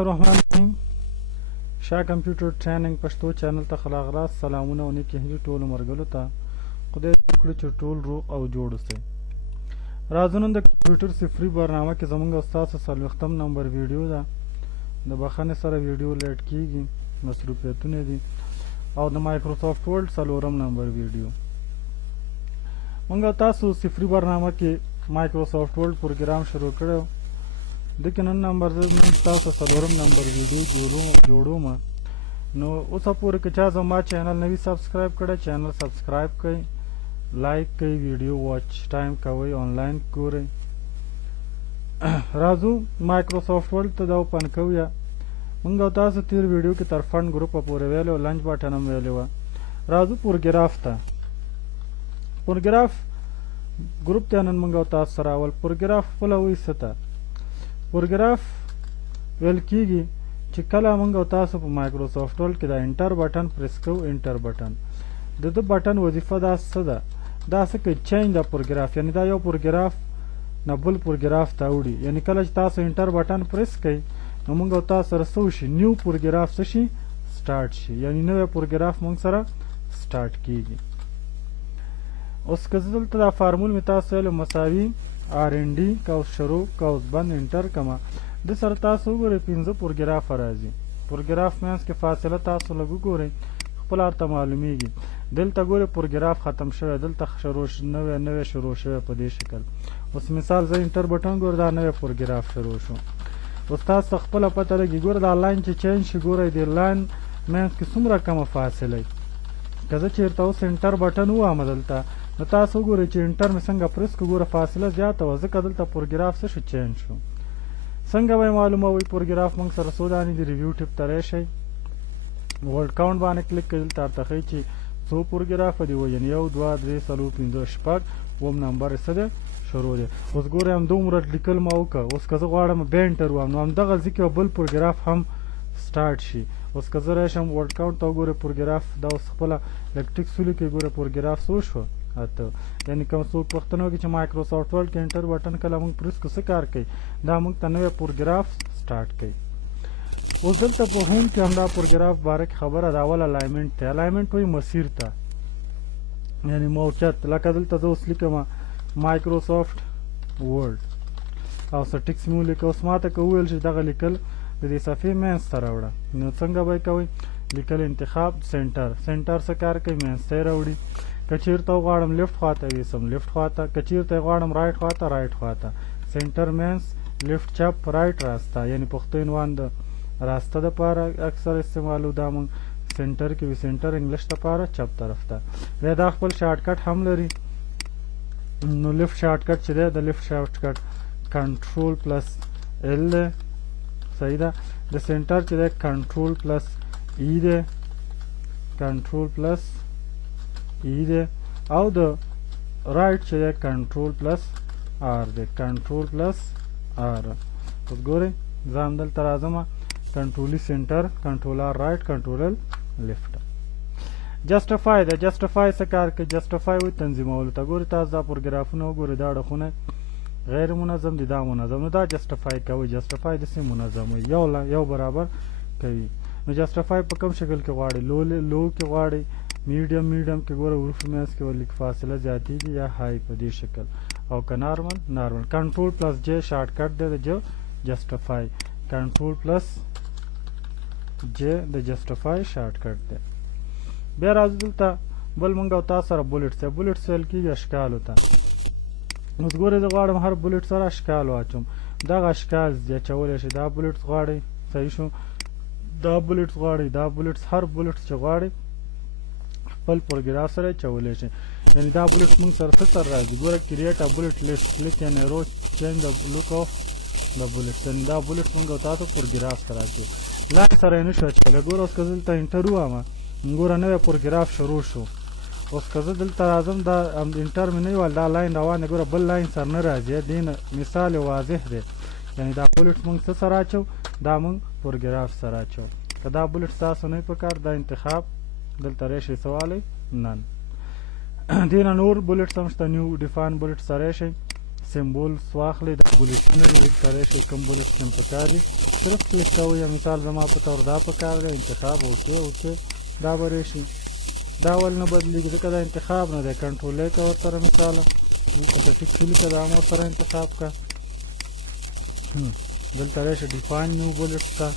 الرحمن الرحیم شاه کمپیوټر ټریننګ پښتو چینل ته خلاغ راست سلامونه او نیکی هیلې ټولو مرګلو ته خدای دې وکړي چې ټول روغ او جوړ اوسئ. راځو نن د کمپیوټر صفری برنامه کې زموږ او ستاسو 40 نمبر ویډیو ده. د بخښنې سره ویډیو لیټ کیږي، مصروفیتونه دي، او د مایکروسافټ ورډ 4 نمبر ویډیو. موږ او تاسو صفری برنامه کې مایکروسافټ ورډ پروګرام شروع کړو. د نن نمبر نن تاسو 4 نمبر ویډیو جوړوم. نو اوسه پورې که چا زما چینل نوی سبسکرایب کړی، چینل سبسکرایب کړئ، لایک کړئ، ویډیو واچ ټایم کوئ، آنلاین ګورئ. راځو مایکروسافټ ورډ ته دا اوپن کوو. یا موږ او تاسو تیر ویډیو کې تر فنډ ګروپ پورې ویلو، لنچ بټن هم ویلې وه. راځو پروګراف ته. پروګراف ګروپ ته نن موږ او تاسو سره اول پروګراف خپله وایي څه ته. پروګراف ویل کیږي چې کله موږ او تاسو په مایکروسافټ ورډ کې د انټر بټن پریس کوو. انټر بټن د دې بټن وظیفه دا څه ده؟ دا څه کوي؟ چینج د پروګراف، یعنی دا یو پروګراف نه بل پروګراف ته وړي. یعنی کله چې تاسو انټر بټن پریس کوئ نو موږ او تاسو سره څه وشي؟ نیو پروګراف څه شي؟ سټارټ شي، یعنی نوی پروګراف موږ سره سټارټ کیږي. اوس که زه دلته دا فارمول مې تاسو ویلو مساوي RND قوس شروع قوس بند انټر کما، د سره تاسو وګورئ 5 پروګراف راځي. پروګراف مینس کې فاصله تاسو لږ وګورئ، خپل ارته معلومیږي. دلته ګورئ پروګراف ختم شوی، دلته شروع نوی شروع شوی په دې شکل. اوس مثال زه انټر بټن ګورم، دا نوی پروګراف شروع شو. اوس تاسو خپله پته لګي، ګوره دا لاین چې چینج شي، ګورئ د لاین مینس کې څومره کمه فاصله وي. که زه چېرته اوس انټر بټن ووهم دلته، نو تاسو وګورئ چې انټر مې څنګه پریس کړو، ګوره فاصله زیاته وه، ځکه دلته پروګراف څه شو؟ چینج شو. څنګه به یې معلوموئ پروګراف موږ سره څو دانې د ریویو ټیپ ته راشئ، ورډ کاونټ باندې کلیک کړئ، دلته درته ښیي چې څو پروګرافه دي، یعنې 1 2 3 4 5 6 اووم نمبر یې څه دی؟ شروع دی. اوس ګورئ همدومره لیکل ما وکړه. اوس که زه غواړم بیا انټر وواهم نو همدغه ځای کې به بل پروګراف هم سټارټ شي. اوس که زه راشم ورډ کاونټ ته وګورئ پروګراف دا اوس خپله لږ ټیکس ولیکئ، ګوره پروګراف څو شو؟ 8. یعنې کوم څوک پوښتنه وکړي چې مایکروسافټ ورډ کې انټر بټن کله موږ پریس کړو څه کار کوي؟ دا موږ ته نوی پروګراف سټارټ کوي. اوس دلته په هوم کې همدا پروګراف باره کې خبره ده. اول الاینمنټ ته، الاینمنټ وایي مسیر ته، یعنې موقعیت. لکه دلته زه اوس لیکم مایکروسافټ ورډ او څه ټیکس مې ولیکه. اوس ما ته که وویل چې دغه لیکل د دې صفحې منځ ته راوړه، نو څنګه به یې کوئ؟ لیکل انتخاب سنټر. سنټر څه کار کوي؟ منځ ته یې راوړي. که چېرته غواړم لیفټ خواته ویسم لیفټ خواته، که چېرته غواړم رایټ خواته رایټ خواته. سنټر منځ، لیفټ چپ، رایټ راسته، یعنې پښتو عنوان د راسته دپاره اکثر استعمالو. دا موږ سنټر کې وي، سنټر انګلیش دپاره چپ طرف ته. بیا دا خپل شارټ کټ هم لري. نو لیفټ شارټ کټ چې دی، د لیفټ شارټ کټ کنټرول پلس L دی، صحیح ده. د سنټر چې دی کنټرول پلس E دی، کنټرول پلس E دی. او د رایټ چې دی کنټرول پلس R دی، کنټرول پلس R. اوس ګورئ زه هم دلته راځم، کنټرولي سنټر، کنټرول R رایټ، کنټرول L لیفټ. جسټیفای ده. جسټیفای څه کار کوي؟ جسټیفای وایي تنظیمولو ته. ګورئ تاسو دا پروګرافونه وګورئ، دا اړخونه غیر منظم دي، دا منظم. نو دا جسټیفای کوي. جسټیفای داسې منظم وي، یو برابر کوي. نو جسټیفای په کوم شکل کې غواړئ؟ لو کې غواړئ، میډیم کې ګوره حروف منځ کې ورلیک فاصله زیاتېږي، یا های په دې شکل، او که نارمل. کنټرول پلس J شارټ کټ دی د جسټیفای. کنټرول پلس J د جسټیفای شارټ کټ دی. بیا راځو دلته بل موږ او تاسو سره بولټس دی. بولټس ویل کېږي اشکالو ته. اوس ګورئ زه غواړم هر بولټ سره اشکال واچوم. دغه اشکال اچولی شئ. دا بولټس غواړئ، صحیح شو. دا بولټس غواړئ، دا بولټس، هر بولټس چې غواړئ خپل پروګراف سره اچولی شئ. یعنې دا بولټس موږ سره څه سره راځي؟ ګوره کریټ ا بولټ لیسټ، کلیک ان ایرو چینج د لوک آف د بولټس. یعنې دا بولټس موږ او تاسو پروګراف سره اچوي. لاین سره یې نشو اچولی. ګوره اوس که زه دلته انټر وواهمه، ګوره نوی پروګراف شروع شو. اوس که زه دلته راځم، دا انټر مې نه ویل، دا لاین روان دی، ګوره بل لاین سره نه راځي. دې نه مثال واضح دی، یعنې دا بولټس موږ څه سره اچو؟ دا موږ پروګراف سره اچو. که دا بولټس تاسو نه وي په کار، دا انتخاب دلته راشئ څه والی؟ نن. دې نه نور بولټس هم شته، نیو ډیفاین بولټس سره راشئ. سمبولز واخلئ دا بولټونه دي دلته راشئ کوم بولټ چې پکار دي صرف کلیک کوئ یا مثال زما په طور دا پکار دی انتخاب اوکې دا به راشي دا ول نه بدلېږي ځکه دا انتخاب نه دی کنټرول یې کوه ورسره مثاله دلته ټیک ولیکه دا هم ورسره انتخاب کړه دلته راشئ ډیفاین نیو بولټ ته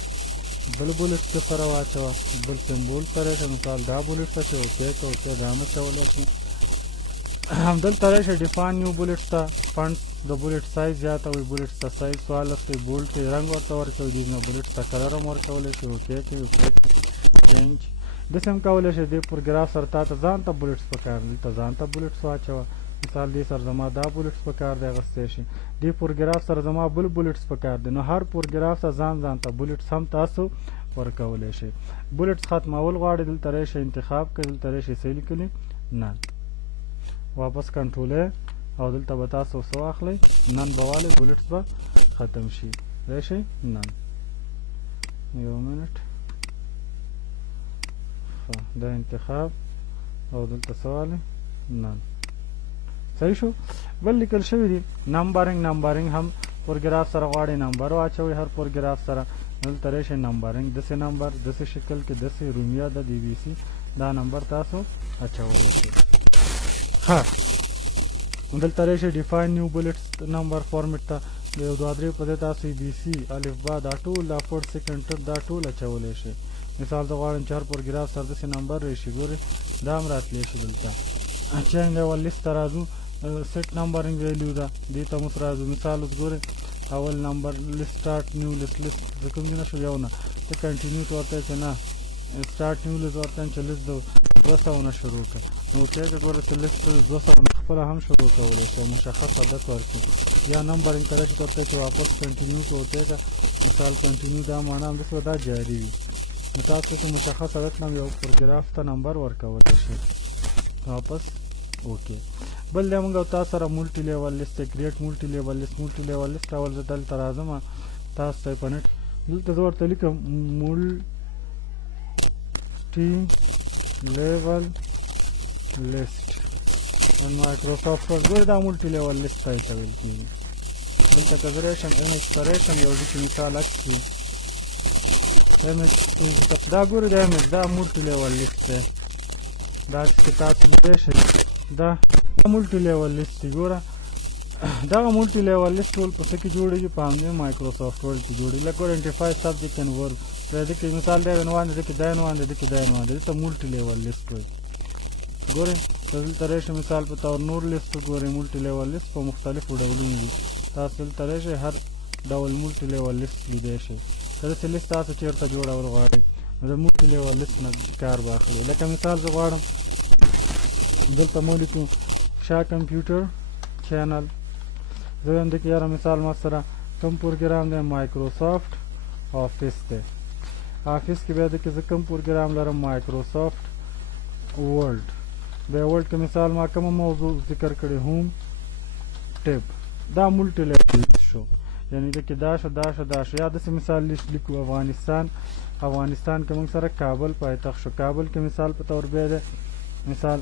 بل بولټ ته سره واچوه بل سمبول ته راشئ مثال دا بولټ ته چې اوکې که اوکې دا هم اچولی شي همدلته راشئ ډیفاین نیو بولټ ته فنټ د بولټ سایز زیاتوئ بولټ ته سایز 14 دی بولټ یې رنګ ورته ورکوئ دې نه بولټ ته کلر هم ورکولی شي اوکې کوئ اوکې چینج داسې هم کولی شئ دې پروګراف سره تا ته ځان ته بولټس پکار دي دلته ځان ته بولټس واچوه مثال دې سره زما دا بولټس پکار دی اخیستی شي دې پروګراف سره زما بل بولټس پکار دی نو هر پروګراف ته ځان ته بولټس هم تاسو ورکولی شئ بولټس ختمول غواړئ دلته راشئ انتخاب کړئ دلته راشئ څه لیکلي نه واپس کنټرول او دلته به تاسو څه واخلئ نن به والئ بولټس به ختم شي راشئ نن یو منټ دا انتخاب او دلته څه والئ نن صحیح شو بل لیکل شوي دي نمبرینګ هم پروګراف سره غواړئ نمبر واچوئ هر پروګراف سره دلته راشئ نمبرینګ داسې نمبر داسې شکل کې داسې رومیه د دی بي سي دا نمبر تاسو اچولی شئ ها دلته راشئ ډیفاین نیو بولټس نمبر فارمیټ ته د یو دوه درې په دې تاسو بي سي الف با دا ټول دا فورټ سیکنډ ټپ دا ټول اچولی شئ مثال زه غواړم چې هر پروګراف سره داسې نمبر راشي ګورئ دا هم راتلی شي دلته چینج لیول لیست ته راځو سیټ نمبرینګ ویلیو ده دې ته اوس راځو مثال اوس ګورئ اول نمبر لیست سټارټ نیو لیست زه کوم نه شو یو نه ته کنټینیو ته ورته چې نه سټارټ نیو لیست ورته چې لیست د 200 نه شروع کړه نو اوس یې که ګوره چې لیست 200 نه خپله هم شروع کولی شي مشخص عدد ورکړي یا نمبرینګ ته راشي ورته چې واپس کنټینیو که ورته که مثال کنټینیو دا معنا همداسې به دا جاري وي نو تاسو چې مشخص عدد نه یو پروګراف ته نمبر ورکولی شي واپس اوکې بل دی موږ او تاسو سره مولټي لیول لیست کریټ مولټي لیول لیست اول زه دلته راځم تاسو ته په نټ دلته زه ورته لیکم مولټي لیول لیست مایکروسافټ ورډ ګورئ دا مولټي لیول لیست ته یې ویل کېږي دلته که زه راشم ایم ایچ ته راشم یو ځکه مثال اچوي ایم ایچ دا ګورئ دا ایم ایچ دا مولټي لیول لیست دی دا چې تاسو لیدلی شئ دا مولټي لیول لیست دی ګوره دغه مولټي لیول لیست ټول په څه کې جوړېږي په همدې مایکروسافټ ورډ کې جوړېږي لکه ګوره انټیفای سبجیکټ اینډ ورب د دې کې مثال دی عنوان دی کې دا عنوان دی کې دا عنوان دی ته مولټي لیول لیست وایي ګورئ دلته راشئ مثال په طور نور لیست ګورئ مولټي لیول لیست په مختلفو ډولونو دي تاسو دلته راشئ هر ډول مولټي لیول لیست لیدی شئ که داسې لیست تاسو چېرته جوړول غواړئ نو د مولټي لیول لیست نه کار به اخلئ لکه مثال زه غواړم دلته مو لیکو شا کمپیوټر چینل زه وایم دې کې یاره مثال ما سره کوم پروګرام دی مایکروسافټ آفیس دی آفیس کې بیا د کې زه کوم پروګرام لرم مایکروسافټ ورډ بیا ورډ کې مثال ما کومه موضوع ذکر کړې هوم ټیب دا مولټي لیول شو یعنی د کې دا شو یا داسې مثال لیکو افغانستان کې موږ سره کابل پایتخت شو کابل کې مثال په طور بیا دی مثال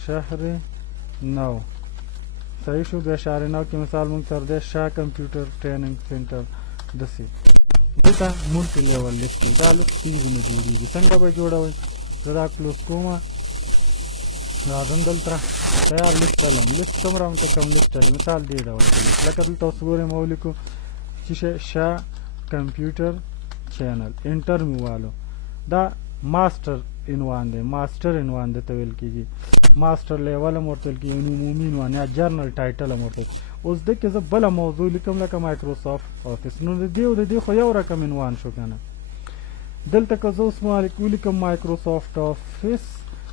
شهر نو صحیح شو بیا شهر نو کې مثال موږ سره دی شاه کمپیوټر ټریننګ سنټر داسې دلته مولټي لیول لیست دی دا لږ چیزونه جوړېږي څنګه به جوړوئ زه دا کلوز کوم راځم دلته تیار لیست علم لیست څومره هم ته کوم لیست علم مثال دې ډول لیست لکه دلته اوس ګورئ ما ولیکو چې شاه کمپیوټر چینل انټر مې والو دا ماسټر عنوان دی ته ویل کېږي ماسټر لیول هم ورته ویل کېږي عمومي عنوان یا جرنل ټایټل هم ورته اوس دې کې زه بله موضوع لیکم لکه مایکروسافټ آفیس نو د دې او د دې خو یو رقم عنوان شو که نه دلته که زه اوس ولیکم مایکروسافټ آفیس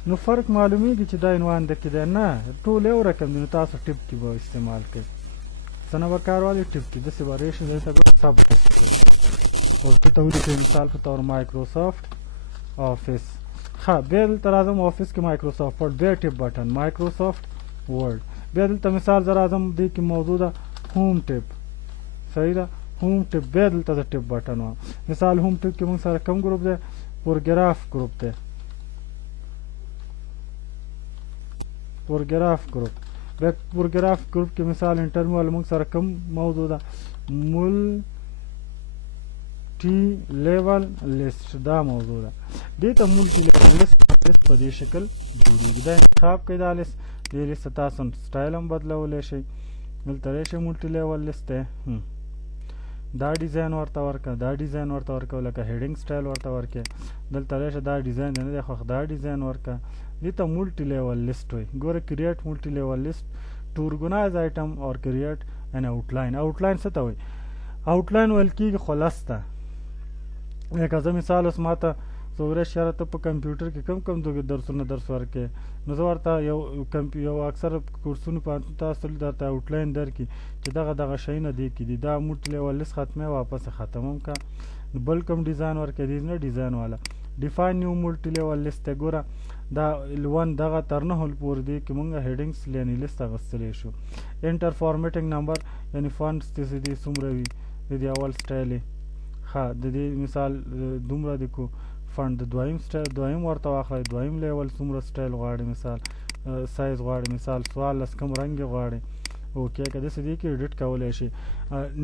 نو فرق معلومیږي چې دا عنوان د کې دی نه ټول یو رقم دی نو تاسو ټیپ کې به استعمال کوئ څه نه به کار والي ټیپ کې داسې به راشي دلته سبجیکټ اوس دلته ولیکئ مثال په طور مایکروسافټ آفیس ښه بیا دلته راځم آفیس کې مایکروسافټ ورډ بیا ټیپ بټن مایکروسافټ ورډ بیا دلته مثال زه راځم دې کې موضوع ده هوم ټیپ صحیح ده هوم ټیپ بیا دلته د ټیپ بټن وام مثال هوم ټیپ کې موږ سره کوم ګروپ دی پروګراف ګروپ دی پروګراف ګروپ بیا پروګراف ګروپ کې مثال انټرمیو موږ سره کوم موضوع ده ملټي لیول لیست دا موضوع ده دې ته ملټي لیول لیست په دې شکل جوړیږي دا انتخاب کړئ دا لیست دې لیست تاسو سټایل هم بدلولی شئ دلته راشئ ملټي لیول لیست دی دا ډیزاین ورته ورکړه دا ډیزاین ورته ورکړه لکه هیډینګ سټایل ورته ورکړه دلته راشه دا ډیزاین دی نه دی خوښ دا ډیزاین ورکړه دې ته ملټي لیول لیست وایي ګوره کریټ ملټي لیول لیست to organize item or create an outline څه ته وایي outline ویل کېږي خلاص ته لکه زه مثال اوس ماته څومره شره ته په کمپیوټر کې کم درسونه درس ورکې نو زه ورته یو اکثر کورسونو په تاسو درته آوټلاین درکړي چې دغه شیونه دې کې دي دا ملټي لیول لیست ختمه واپس ختموم کا بل کوم ډیزاین ورکې دي نه ډیزاین والا ډیفاین نیو ملټي لیول لیست ګوره دا ل1 دغه تر 9 پورې دی کې مونږ هیډینګز یعنی لیست اغوستلی شو انټر فارمیټینګ نمبر یعنی فونټس چې دي څومره وي د دې اول سټایل ښه د دې مثال دومره دی کو فونټ د دویم سټایل دویم ورته واخلئ دویم لیول څومره سټایل غواړي مثال سایز غواړي مثال 14 کم رنګ غواړي اوکې که داسې دی کې ایډیټ کولی شي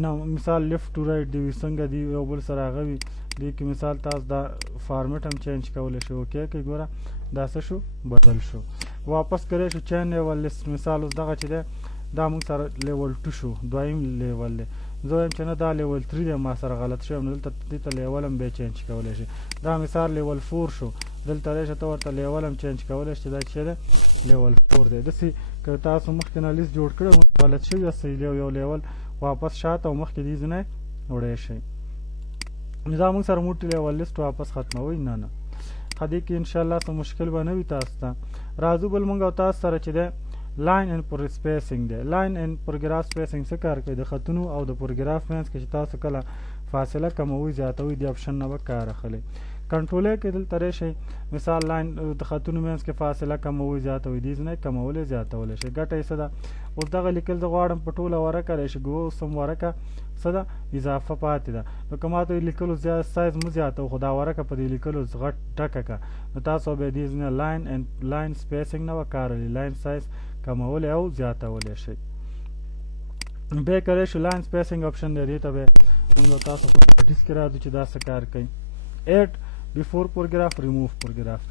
نه مثال لیفټ ټو رایټ دی وي څنګه دی یو بل سره هغه وي دې کې مثال تاسو دا فارمیټ هم چینج کولی شي اوکې که ګوره دا څه شو بدل شو واپس کړی شو چین لیول لیست مثال اوس دغه چې دی دا موږ سره لیول 2 شو دویم لیول دی زه وایم چې نه دا لیول 3 دی ما سره غلط شوی نو دلته دې ته لیول هم بیا چینج کولی شي دا مثال لیول 4 شو دلته راشئ ته ورته لیول هم چینج کولی شي چې دا چې دی لیول 4 دی داسې که تاسو مخکې نه لیست جوړ کړی غلط شوي یاست یو لیول واپس شاته او مخکې دې ځینې وړی شئ دا موږ سره ملټي لیول لیست واپس ختموئ نه ښه دې کې انشاءالله څه مشکل به نه وي تاسو ته راځو بل موږ او تاسو سره چې دی لاین اینډ سپیسینګ دی لاین اینډ پروګراف سپیسینګ څه کار کوي د خطونو او د پروګراف منځ کې چې تاسو کله فاصله کموئ زیاتوئ دې اپشن نه به کار اخلئ کنټرول کې دلته راشئ مثال لاین د خطونو منځ کې فاصله کموئ زیاتوئ دې ځنه کمولی زیاتولی شئ ګټه یې څه ده اوس دغه لیکل زه غواړم په ټوله ورقه راشي اوس هم ورقه څه ده اضافه پاتې ده نو که ما ته لیکلو سایز مه زیاتو خو دا ورقه په دې لیکلو غټ ډکه که نو تاسو بیا دې ځنه لاین سپیسینګ نه به کارولی لاین سایز کمولی او زیاتولی شئ بیا کړی شو لاین سپیسینګ اپشن دی دې ته بیا موږ تاسو په پریکټیس کې راځو چې دا څه کار کوي ایډ بیفور پروګراف ریموو پروګراف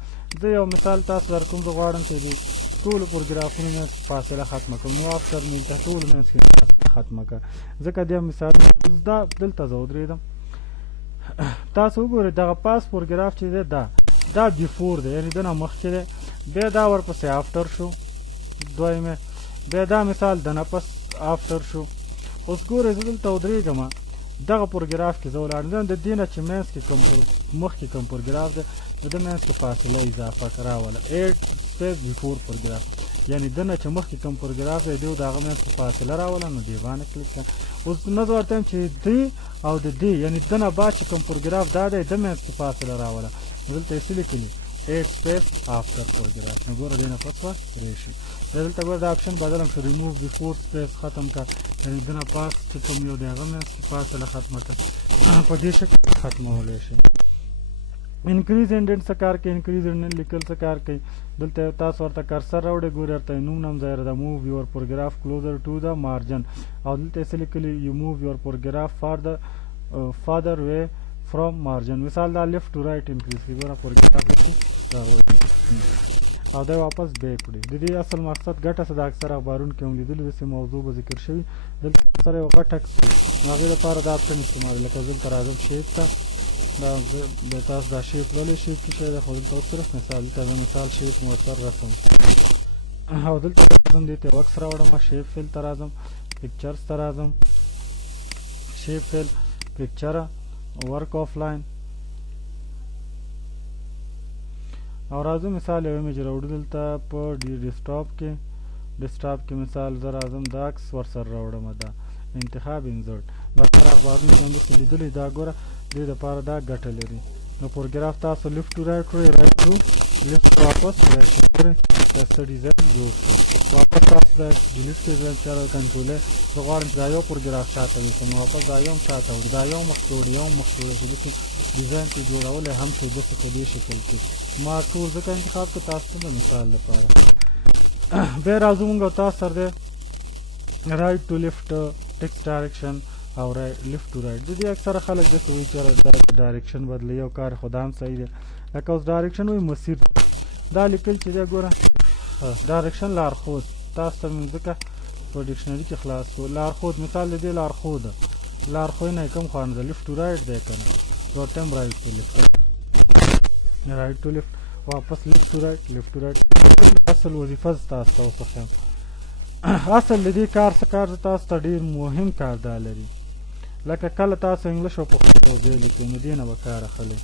زه یو مثال تاسو درکوم زه غواړم چې د ټولو پروګرافونو منځ فاصله ختمه کړم نو افټر مې د ټولو منځ کې ختمه کړه ځکه دې مثال دا دلته زه ودرېدم تاسو وګورئ دغه پاس پروګراف چې دی دا بیفور دی یعنې دنه مخکې دی بیا دا ورپسې افټر شو دویمه بیا دا مثال دنه پس افټر شو اوس ګورئ زه دلته ودرېږم دغه پروګراف کې زه ولاړم د دې نه چې منځ کې مخکې کوم پروګراف دی نو د منځ کې فاصله اضافه راوله ایډ سپیس بیفور پروګراف یعنې د نه چې مخکې کوم پروګراف دی د هغه منځ کې فاصله راوله نو دې باندې کلیک کړه اوس نه زه ورته وایم چې دې او د دې یعنې د نه بعد چې کوم پروګراف دا دی د منځ کې فاصله راوله نو دلته یې څه لیکلي ایډ سپیس آفټر پروګراف نو ګوره دې نه پس به راشي دلته ګوره دا اپشن بدلم شو ریموو بیفور سپیس ختم کړه یعنې د نه پاس چې کوم یو دی هغه منځ کې فاصله ختمه کړه په دې شکل ختمولی شي انکریز انډنټ څه کار کوي انکریز انډنټ لیکل څه کار کوي دلته تاسو ورته کرسر راوړئ ګورئ ورته نوم نام ځای د موو یور پروګراف کلوزر ټو د مارجن او دلته یې څه لیکلي یو موو یور پروګراف فادر وے فرام مارجن مثال دا لیفټ ټو رایټ انکریز کوي ګوره پروګراف راوړي او دا واپس بیک وړي د دې اصل مقصد ګټه څه د اکثر اخبارونو کې هم لیدلي داسې موضوع به ذکر شوي دلته سره یو غټ عکس وي نو هغې لپاره دا اپشن استعمالوي لکه زه دلته راځم شیپ ته دا تاسو دا شیپ لولئ شیپ څه شی دی خو دلته اوس صرف مثال دلته زه مثال شیپ مؤثر رسم او دلته راځم دې ته عکس راوړم شیپ فیل ته راځم پکچرز ته راځم شیپ فیل پکچر ورک آف لاین او راځو مثال یو ایمیج راوړو دلته په ډیسکټاپ کې مثال زه راځم دا عکس ورسره راوړم دا انتخاب انزرټ دا هر اخبارونه چې همداسې لیدلي دا ګوره دې دپاره دا ګټه لري نو پروګراف تاسو لیفټ ټو رایټ کړئ رایټ ټو لیفټ واپس رایټ کړئ دا څه ډیزاین جوړ شو واپس تاسو دا ډیلیټ کړئ چې دا کنټرول زه غواړم چې دا یو پروګراف شاته ویسم واپس دا یو هم شاته وړي دا یو مخکې وړي یو هم مخکې وړي چې داسې ډیزاین کې جوړولی هم شي داسې په دې شکل کې ما ټول ځکه انتخاب کړ تاسو ته د مثال لپاره بیا راځو موږ او تاسو سره دی رایټ ټو لیفټ ټیکس ډایرکشن او لیفټ ټو رایټ. د دې اکثره خلک داسې وایي چې ډایرکشن بدلوي او کار خو دا هم صحیح دی. لکه اوس ډایرکشن وایي مسیر دا لیکل چې دی ګوره ډایرکشن لارښود تاسو ته مې ځکه په ډکشنري کې خلاص کړو. لارښود مثال د دې لارښود لارښوونه یې کوم خوا نه ده لیفټ ټو رایټ دی که نه ورته هم رایټ ټو لیفټ رایټ ټو لیفټ واپس لیفټ ټو رایټ لیفټ ټو رایټ. اصل وظیفه زه تاسو ته وښیم. اصل د دې کار څه کار تاسو ته ډېر مهم کار دا لري. لکه کله تاسو انګلیش او پښتو توضیح لیکئ نو دې نه به کار اخلئ.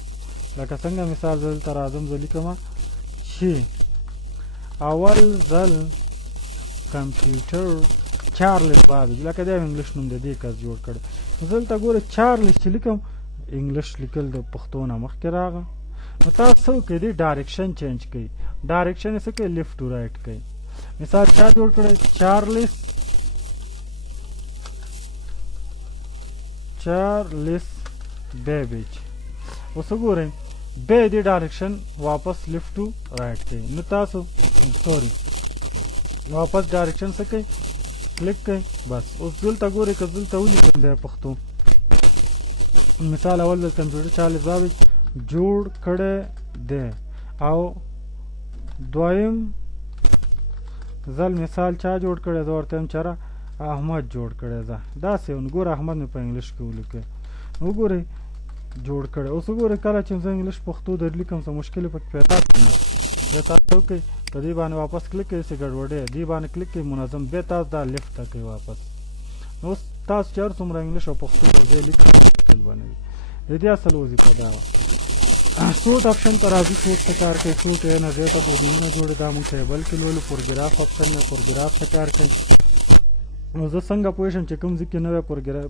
لکه څنګه مثال زه دلته راځم زه لیکمه چې اول ځل کمپیوټر چارلس بابیج لکه دا انګلیش نوم د دې کس جوړ کړی. زه دلته ګوره چارلس چې لیکم انګلیش لیکل د پښتو نه مخکې راغی. نو تاسو څه وکړئ دې ډایرکشن چینج کړئ. ډایرکشن یې څه کوئ لیفټ ټو رایټ کوئ. مثال چا جوړ کړی چارلس بیبیج. اوس وګورئ بیا دې ډایرکشن واپس لیفټ ټو رایټ کوئ. نو تاسو سوري واپس ډایرکشن څه کوئ کلیک کوئ. بس اوس دلته ګورئ که دلته ولیکم بیا پښتو مثال اول د کمپیوټر چارلس بابیج جوړ کړی دی او دویم ځل مثال چا جوړ کړی زه ورته یم چېره احمد جوړ کړی ده داسې ګوره احمد مې په انګلیش کې ولیکئ. وګورئ جوړ کړی. اوس وګورئ کله چې زه انګلیش پښتو در لیکم څه مشکل پکې پیدا کړم بیا تاسو وکئ په دې باندې واپس کلیک کوئ څه ګډوډۍ دې باندې کلیک کوئ منظم بیا تاسو دا لیفټ ته کوئ واپس. نو اوس تاسو چې هر څومره انګلیش او پښتو پر ځای لیکئ مشکل به نه وي. د دې اصل وظیفه دا وه. سوټ آپشن ته راځو. سوټ څه کار کوي؟ سوټ یې نه زیاته پوډینونه جوړې دا موږ ټیبل کې لولو. پروګراف آپشن دی پروګراف څه کار کوي؟ نو زه څنګه پوه شم چې کوم ځای کې نوی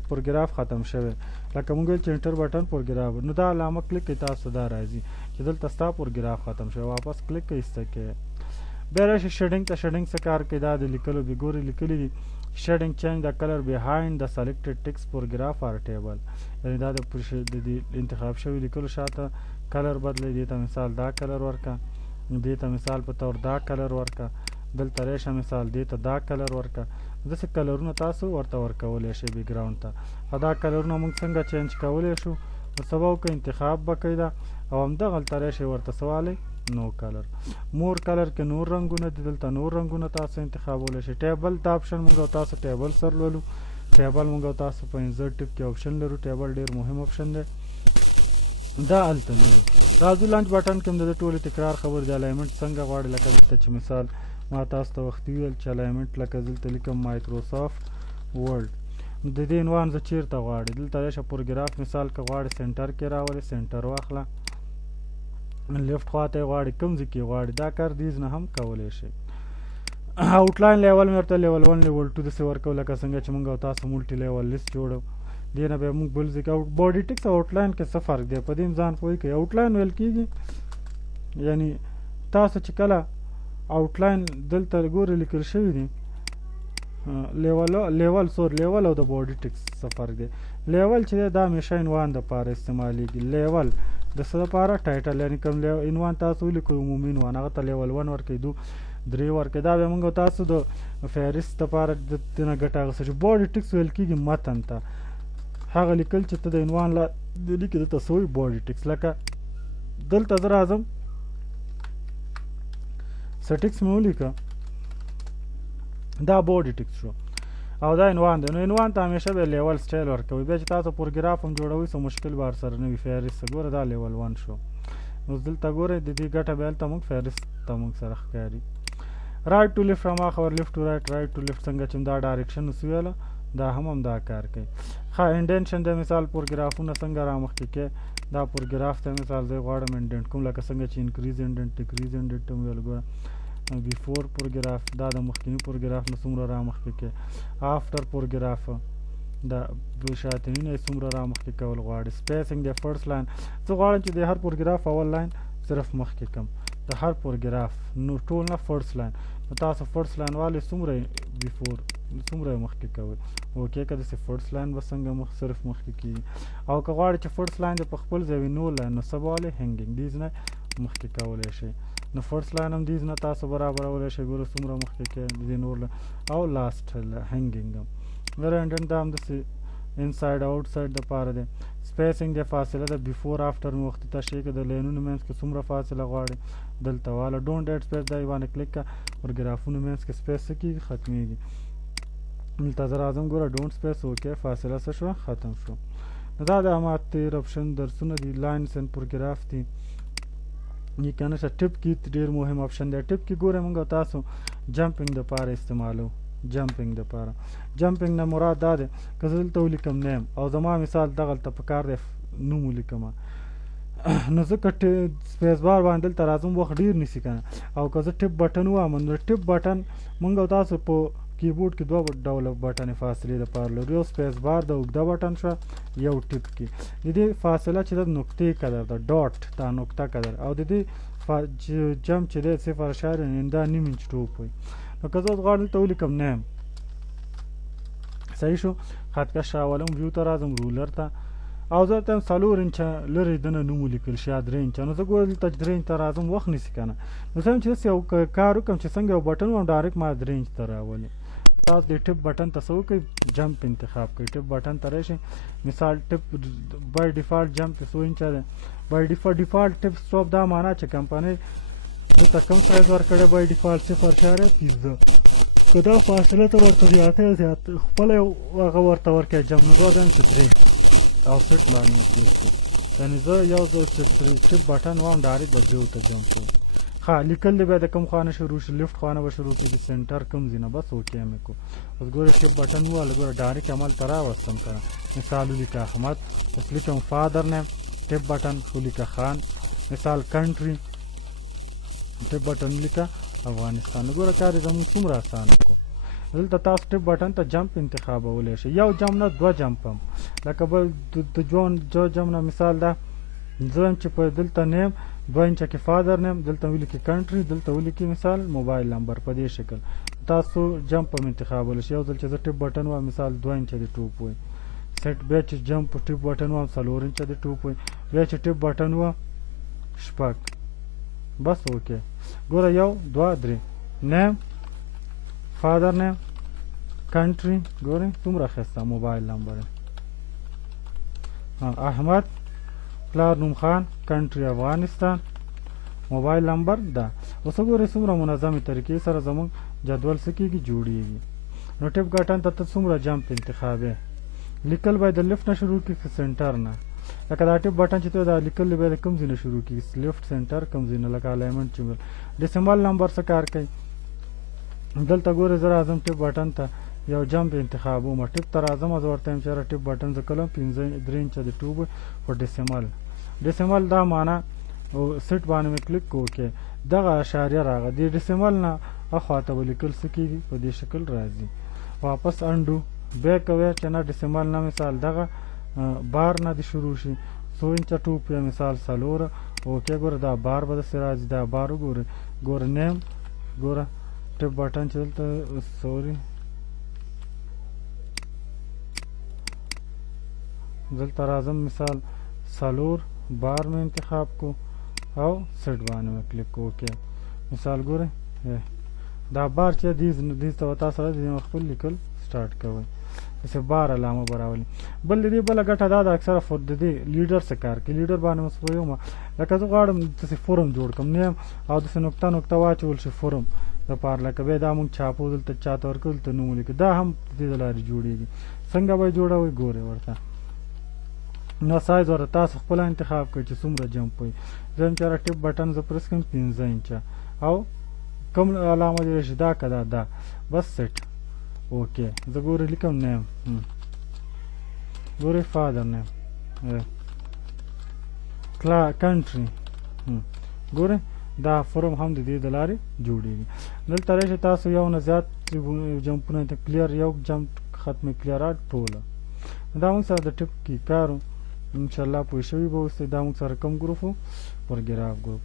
پروګراف ختم شوی لکه موږ ویل چې انټر بټن پروګراف نو دا علامه کلیک کوئ تاسو دا راځي چې دلته ستا پروګراف ختم شوی. واپس کلیک کوئ ایسته کوئ. بیا راشي شیډینګ ته. شیډینګ څه کار کوي؟ دا د لیکلو بې ګورې لیکلي دي شیډینګ چینج د کلر بهایند د سلیکټډ ټیکس پروګراف آر ټیبل یعنې دا د انتخاب شوي لیکلو شاته کلر بدلی. دې ته مثال دا کلر ورکه دې ته مثال په طور دا کلر ورکه دلته ریشه مثال دې ته دا کلر ورکه. داسې کلرونه تاسو ورته ورکولی شئ بیکګراونډ ته. دا کلرونه موږ څنګه چینج کولی شو؟ نو څه به وکړئ انتخاب به کوئ دا او همدغلته راشئ ورته څه والی نو کلر مور کلر کې نور رنګونه دي دلته نور رنګونه تاسو انتخابولی شئ. ټیبل ته آپشن موږ او تاسو ټیبل سر لولو. ټیبل موږ او تاسو په انزرټ ټیپ کې آپشن لرو. ټیبل ډېر مهم آپشن دی دا هلته لرو. راځو لنچ بټن کې هم د ټولې تکرار خبر دی الاینمنټ څنګه غواړي لکه دلته چې مثال ما تاسو ته وختي ویل چې الاینمنټ لکه دلته لیکم مایکروسافټ ورډ د دې عنوان زه چیرته غواړي دلته راشه پروګراف مثال که غواړي سنټر کې راولې سنټر واخله. لیفټ خواته یې غواړي کوم ځای کې غواړي دا کار دیز نه هم کولی شي. آوټلاین لیول مې ورته لیول 1 لیول 2 داسې ورکوو لکه څنګه چې موږ او تاسو مولټي لیول لیست جوړو. دې نه بیا موږ بل ځای کې باډي ټیکس او آوټلاین کې څه فرق دی په دې هم ځان پوه کړئ. آوټلاین ویل کېږي یعنی تاسو چې کله آوټلاین دلته ګورئ لیکل شوي دي لیول او د باډي ټیکس څه فرق دی. لیول چې دی دا همیشه عنوان دپاره استعمالیږي. لیول د څه دپاره ټایټل یعنې کوم عنوان تاسو ولیکئ عمومي عنوان هغه ته لیول 1 ورکوئ 2 3 ورکوئ. دا بیا موږ تاسو د فهرست دپاره د نه ګټه اخیستل شي. باډي ټیکس ویل کېږي متن ته هغه لیکل چې ته د عنوان لیکې دته څه وایي باډي ټیکس. لکه دلته زه راځم سټکس مې ولیکه دا باډي ټیکس شو او دا عنوان دی. نو عنوان ته همیشه به لیول سټایل ورکوئ. بیا چې تاسو پروګراف هم جوړوئ څه مشکل به سره نه وي. فهرست ګوره دا لیول 1 شو. نو دلته ګورئ د دې ګټه بیا هلته موږ فهرست ته موږ سره ښکاري. رایټ ټو لیفټ هماغه خبر لیفټ ټو رایټ رایټ ټو لیفټ څنګه چې دا ډایرکشن اوس ویله دا هم دا کار کوي. ښه انډینشن د مثال پروګرافونه څنګه رامخکې کې دا پروګراف ته مثال زه غواړم انډنټ کوم لکه څنګه چې انکریز انډنټ ډیکریز انډنټ هم ویل ګوره بیفور پروګراف دا د مخکیني پروګراف نه څومره رامخکې کې. آفټر پروګراف دا شاتنی نه څومره رامخکې کول غواړي. سپیسنګ د فرست لاین زه غواړم چې د هر پروګراف اول لاین صرف مخکې کم د هر پروګراف نو ټول نه فرست لاین. نو تاسو فرست لاین والې څومره بیفور څومره مخکې کوئ اوکې که داسې فرست لاین به څنګه صرف مخکې کېږي. او که غواړئ چې فرست لاین د په خپل ځای وي نو لاین نو څه به والئ هینګینګ دیز نه مخکې کولی شئ. نو فرست لاین هم دیز نه تاسو برابرولی شئ ګوره څومره مخکې کې د دې نور او لاست هنګینګ هم ویری انډنټ دا همداسې انساید آؤټ ساید دپاره دی سپیسینګ دی فاصله ده بیفور آفټر مې وختي تشریح کړه د لینونو منځ کې څومره فاصله غواړي دلته واله ډونټ ایډ سپیس دا یې باندې کلیک کړه پروګرافونو منځ کې سپیس څه کېږي ختمېږي دلته زه راځم ګوره ډونټ سپیس اوکې فاصله څه شوه ختم شو نو دا د همات تیر اپشن درسونه دي لاینس اینډ پروګراف دي یې که نه شه ټپ کې ډېر مهم اپشن دی ټپ کې ګورئ موږ تاسو جمپینګ دپاره استعمالو جمپینګ دپاره جمپینګ نه مراد دا دی که زه دلته ولیکم نیم او زما مثال دغلته په کار دی نوم ولیکمه نو زه که سپیس بار باندې دلته راځم وخت ډېر نیسي که نه او که زه ټپ بټن ووهم نو ټپ بټن موږ او تاسو په کیبورډ کې دوه ډوله بټنې فاصلې دپاره لرو یو سپیس بار د اوږده بټن شوه یو ټپ کې د دې فاصله چې ده نقطې قدر ده ډاټ دا نقطه قدر او د دې جمپ چې دی 0.9 دا نیم انچ ټوپ وي نو که زه اوس غواړم دلته ولیکم نیم صحیح شو خطکش راولم ویو ته راځم رولر ته او زه ته 4 انچه لرې دنه نوم ولیکل شي 3 انچه نو زه ګوره دلته 3 انچ ته راځم وخت نیسي که نه نو زه چې داسې یو کار وکړم چې څنګه یو بټن وم ډایرکټ ما 3 انچ ته راولي تاسو د ټپ بټن ته څه وکړئ جمپ انتخاب کړئ ټپ بټن ته راشئ مثال ټپ بای ډیفالټ جمپ 100 انچه دی بای ډیفالټ ټپ سټاپ دا معنا چې کمپنۍ دلته کم سایز ورکړی بای ډیفالټ 0.15 که دا فاصله ته ورته زیات خپله هغه ورته ورکړئ جمپ نو دوه ځان چې 3 او سټ باندې مې کلیک کړو یعنې زه یو ځل چې ټپ بټن وهم ډایرکټ به زیو ته جمپ کوم ها لیکل دی بیا د کوم خوا نه شروع شي لیفټ خوا نه به شروع کړي سینټر کوم ځای نه بس اوکې مې کو اوس ګوره ټپ بټن وواله ګوره ډایرکټ عمل ته راوستم که نه مثال ولیکه احمد اوس لیکم فادر نیم ټپ بټن ولیکه خان مثال کنټري ټپ بټن ولیکه افغانستان نو ګوره کار یې زموږ څومره اسانه کو دلته تاسو ټپ بټن ته جمپ انتخابولی شئ یو جمپ نه دوه جمپ هم لکه بل د جمپ نه مثال ده زه چې په دلته نیم 2 انچه کې فادر نیم دلته ولیکي کنټري دلته ولیکي مثال موبایل نمبر په دې شکل تاسو جمپ هم انتخابولی شئ یو ځل چې زه ټپ بټن وهم مثال 2 انچه د ټوپ وي سیټ بیا چې جمپ ټپ بټن وهم 4 انچه د ټوپ وي بیا چې ټپ بټن وه 6 بس اوکې ګوره 1 2 3 نیم فادر نیم کنټري ګورئ څومره ښایسته موبایل نمبر احمد پلار نوم خان کنټري افغانستان موبایل نمبر ده اوس ګورئ څومره منظمې طریقې سره زموږ جدول څه کېږي جوړېږي نو ټپ بټن ته ته څومره جمپ انتخابې لیکل باید د لیفټ نه شروع کړي سنټر نه لکه دا ټپ بټن چې ته دا لیکل باید کوم ځای نه شروع کړي لیفټ سنټر کوم ځای نه لکه الاینمنټ چې ډیسیمل نمبر څه کار کوي دلته ګورئ زه راځم ټپ بټن ته یو جمپ انتخابوم ټپ ته راځم زه ورته وایم چې یاره ټپ بټن زه کله 3 انچه د ټوب په ډیسیمل دا معنا او سټ باندې مې کلیک وکړې دغه اشاریه راغله د ډیسیمل نه اخوا ته به لیکل څه کېږي په دې شکل راځي واپس انډو بیا کوی چې نه ډیسیمل نه مثال دغه بار نه دې شروع شي 100 انچه ټوپ یا مثال 4 اوکې ګوره دا بار به داسې راځي دا بار وګورئ ګوره نیم ګوره ټپ بټن چې دلته سوري دلته راځم مثال 4 بار مې انتخاب کو او سټ باندې مې کلیک وکړ مثال ګوره دا بار چې دې ته تاسو سره خپل لیکل سٹارټ کوئ داسې بار علامه به راولي بل د دې بله ګټه دا ده اکثره د دې لیډر څه کار کوي لیډر باندې مې پوهېږم لکه زه غواړم داسې فورم جوړ کړم نیم او داسې نقطه واچول شي فورم دپاره لکه بیا دا مونږ چاپو دلته چاته ورکړو دلته نوم ولیکو دا هم د دې د لارې جوړېږي څنګه به یې جوړوئ ګورئ ورته نو سایز ورته تاسو خپله انتخاب کړئ چې څومره جمپ وي زه یم چې ټپ بټن زه پرس کړم 15 انچه او کوم علامه جوړه شي دا که دا بس سیټ اوکې زه ګورئ لیکم نیم ګورئ فادر نیم کنټري ګورئ دا فورم هم د دې د لارې جوړېږي دلته راشئ تاسو یو نه زیات جمپونه کلیر یو جمپ ختمې کلیرات ټوله دا موږ سره د ټپ کې کار انشاءالله پوه شوي به اوسئ دا موږ سره کوم ګروپ و پروګراف ګروپ